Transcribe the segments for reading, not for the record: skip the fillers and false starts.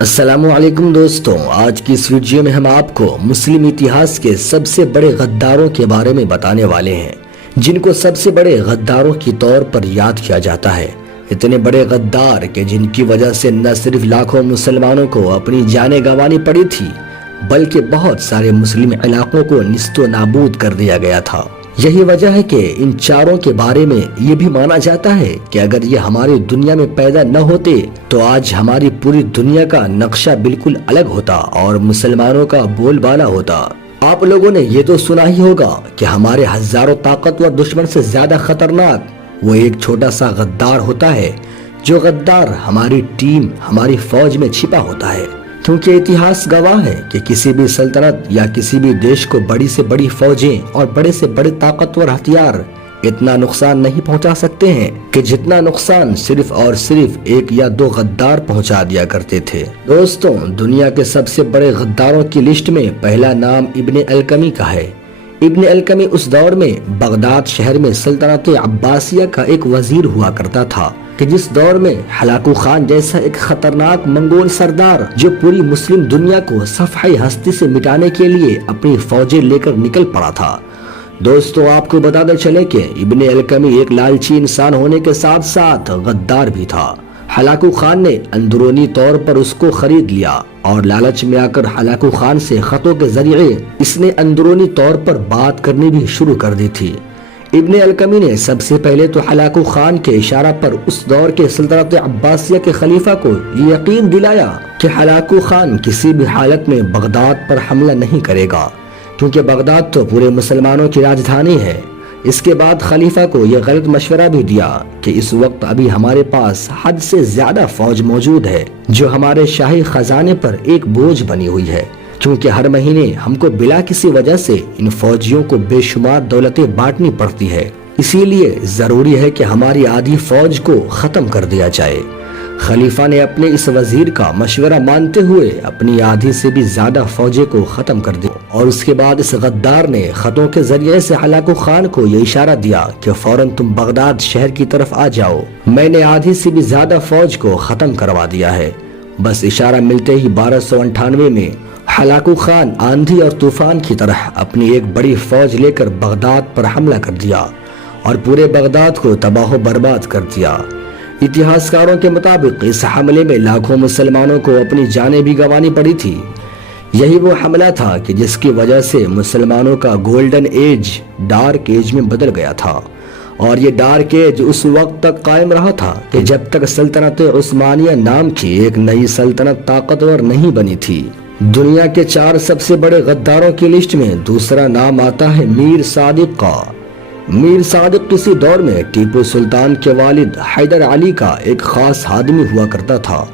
السلام علیکم دوستوں، آج کی اس ویڈیو میں ہم آپ کو مسلم اتہاس کے سب سے بڑے غداروں کے بارے میں بتانے والے ہیں، جن کو سب سے بڑے غداروں کی طور پر یاد کیا جاتا ہے۔ اتنے بڑے غدار کہ جن کی وجہ سے نہ صرف لاکھوں مسلمانوں کو اپنی جانیں گنوانی پڑی تھی، بلکہ بہت سارے مسلم علاقوں کو نیست و نابود کر دیا گیا تھا۔ یہی وجہ ہے کہ ان چاروں کے بارے میں یہ بھی مانا جاتا ہے کہ اگر یہ ہماری دنیا میں پیدا نہ ہوتے تو آج ہماری پوری دنیا کا نقشہ بالکل الگ ہوتا اور مسلمانوں کا بول بالا ہوتا۔ آپ لوگوں نے یہ تو سنا ہی ہوگا کہ ہمارے ہزاروں طاقتور دشمن سے زیادہ خطرناک وہ ایک چھوٹا سا غدار ہوتا ہے، جو غدار ہماری ٹیم، ہماری فوج میں چھپا ہوتا ہے۔ کیونکہ اتہاس گواہ ہے کہ کسی بھی سلطنت یا کسی بھی دیش کو بڑی سے بڑی فوجیں اور بڑے سے بڑے طاقتور ہتھیار اتنا نقصان نہیں پہنچا سکتے ہیں کہ جتنا نقصان صرف اور صرف ایک یا دو غدار پہنچا دیا کرتے تھے۔ دوستوں، دنیا کے سب سے بڑے غداروں کی لسٹ میں پہلا نام ابن القمی کا ہے۔ ابن القمی اس دور میں بغداد شہر میں سلطنت عباسیہ کا ایک وزیر ہوا کرتا تھا کہ جس دور میں ہلاکو خان جیسا ایک خطرناک منگول سردار جو پوری مسلم دنیا کو صفحہ ہستی سے مٹانے کے لیے اپنی فوجیں لے کر نکل پڑا تھا۔ دوستوں، آپ کو بتاتے چلے کہ ابن القمی ایک لالچی انسان ہونے کے ساتھ ساتھ غدار بھی تھا۔ ہلاکو خان نے اندرونی طور پر اس کو خرید لیا اور لالچ میں آ کر ہلاکو خان سے خطوں کے ذریعے اس نے اندرونی طور پر بات کرنی بھی شروع کر دی تھی۔ ابن القمی نے سب سے پہلے تو ہلاکو خان کے اشارہ پر اس دور کے سلطنت عباسیہ کے خلیفہ کو یہ یقین دلایا کہ ہلاکو خان کسی بھی حالت میں بغداد پر حملہ نہیں کرے گا، کیونکہ بغداد تو پورے مسلمانوں کی راجدھانی ہے۔ اس کے بعد خلیفہ کو یہ غلط مشورہ بھی دیا کہ اس وقت ابھی ہمارے پاس حد سے زیادہ فوج موجود ہے، جو ہمارے شاہی خزانے پر ایک بوجھ بنی ہوئی ہے، کیونکہ ہر مہینے ہم کو بلا کسی وجہ سے ان فوجیوں کو بے شمار دولتیں بانٹنی پڑتی ہے۔ اسی لیے ضروری ہے کہ ہماری آدھی فوج کو ختم کر دیا جائے۔ خلیفہ نے اپنے اس وزیر کا مشورہ مانتے ہوئے اپنی آدھی سے بھی زیادہ فوجیں کو ختم کر دیا، اور اس کے بعد اس غدار نے خطوں کے ذریعے سے ہلاکو خان کو یہ اشارہ دیا کہ فوراً تم بغداد شہر کی طرف آ جاؤ، میں نے آدھی سے بھی زیادہ فوج کو ختم کروا دیا ہے۔ بس اشارہ ملتے ہی 1298 میں ہلاکو خان آندھی اور طوفان کی طرح اپنی ایک بڑی فوج لے کر بغداد پر حملہ کر دیا اور پورے بغداد کو تباہ و برباد کر دیا۔ اتہاسکاروں کے مطابق اس حملے میں لاکھوں مسلمانوں کو اپنی جانیں بھی گنوانی پڑی تھی۔ یہی وہ حملہ تھا کہ جس کی وجہ سے مسلمانوں کا گولڈن ایج ڈارک ایج میں بدل گیا تھا، اور یہ ڈارک ایج اس وقت تک قائم رہا تھا کہ جب تک سلطنت عثمانیہ نام کی ایک نئی سلطنت طاقتور نہیں بنی تھی۔ دنیا کے 4 سب سے بڑے غداروں کی لسٹ میں دوسرا نام آتا ہے میر صادق کا۔ میر صادق کسی دور میں ٹیپو سلطان کے والد حیدر علی کا ایک خاص آدمی ہوا کرتا تھا۔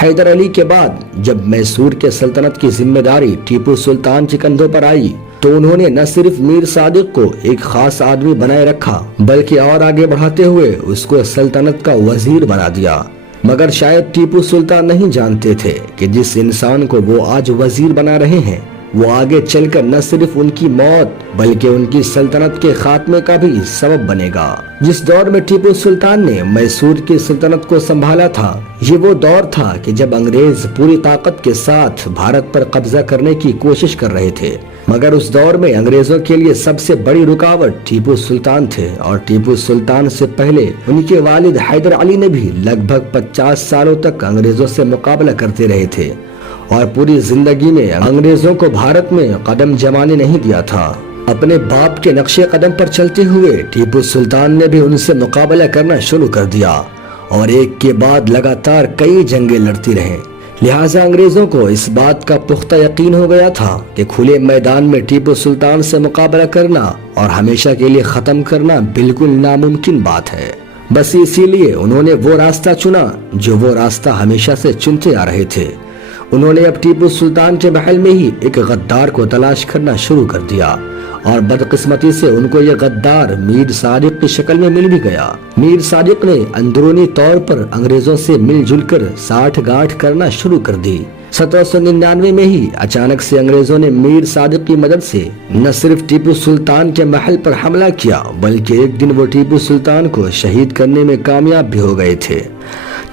حیدر علی کے بعد جب میسور کے سلطنت کی ذمہ داری ٹیپو سلطان کے کندھوں پر آئی تو انہوں نے نہ صرف میر صادق کو ایک خاص آدمی بنائے رکھا، بلکہ اور آگے بڑھاتے ہوئے اس کو سلطنت کا وزیر بنا دیا۔ مگر شاید ٹیپو سلطان نہیں جانتے تھے کہ جس انسان کو وہ آج وزیر بنا رہے ہیں وہ آگے چل کر نہ صرف ان کی موت بلکہ ان کی سلطنت کے خاتمے کا بھی سبب بنے گا۔ جس دور میں ٹیپو سلطان نے میسور کی سلطنت کو سنبھالا تھا، یہ وہ دور تھا کہ جب انگریز پوری طاقت کے ساتھ بھارت پر قبضہ کرنے کی کوشش کر رہے تھے، مگر اس دور میں انگریزوں کے لیے سب سے بڑی رکاوٹ ٹیپو سلطان تھے، اور ٹیپو سلطان سے پہلے ان کے والد حیدر علی نے بھی لگ بھگ 50 سالوں تک انگریزوں سے مقابلہ کرتے رہے تھے، اور پوری زندگی میں انگریزوں کو بھارت میں قدم جمانے نہیں دیا تھا۔ اپنے باپ کے نقش قدم پر چلتے ہوئے ٹیپو سلطان نے بھی ان سے مقابلہ کرنا شروع کر دیا، اور ایک کے بعد لگاتار کئی جنگیں لڑتی رہے۔ لہٰذا انگریزوں کو اس بات کا پختہ یقین ہو گیا تھا کہ کھلے میدان میں ٹیپو سلطان سے مقابلہ کرنا اور ہمیشہ کے لیے ختم کرنا بالکل ناممکن بات ہے۔ بس اسی لیے انہوں نے وہ راستہ چنا جو وہ راستہ ہمیشہ سے چنتے آ رہے تھے۔ انہوں نے اب ٹیپو سلطان کے محل میں ہی ایک غدار کو تلاش کرنا شروع کر دیا، اور بدقسمتی سے ان کو یہ غدار میر صادق کی شکل میں مل بھی گیا۔ میر صادق نے اندرونی طور پر انگریزوں سے مل جل کر ساٹھ گانٹھ کرنا شروع کر دی۔ 1799 میں ہی اچانک سے انگریزوں نے میر صادق کی مدد سے نہ صرف ٹیپو سلطان کے محل پر حملہ کیا، بلکہ ایک دن وہ ٹیپو سلطان کو شہید کرنے میں کامیاب بھی ہو گئے تھے۔